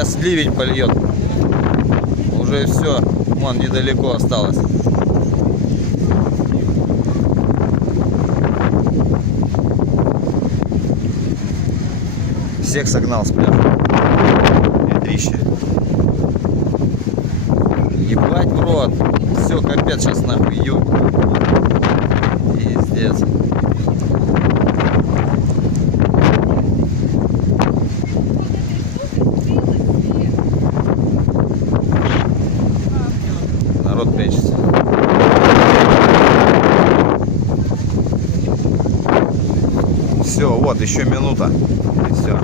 Сейчас ливень польет. Уже все, вон недалеко осталось. Всех согнал с пляжа. Ветрище. Ебать в рот. Все, капец, сейчас нахуй июнь. Пиздец. Народ прячется. Все, вот еще минута. И все.